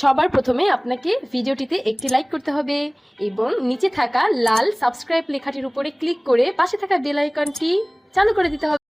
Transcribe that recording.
সবার প্রথমে আপনাকে ভিডিওটিতে একটি লাইক করতে হবে এবং নিচে থাকা লাল সাবস্ক্রাইব লেখাটির উপরে ক্লিক করে পাশে থাকা বেল আইকনটি চালু করে দিতে হবে।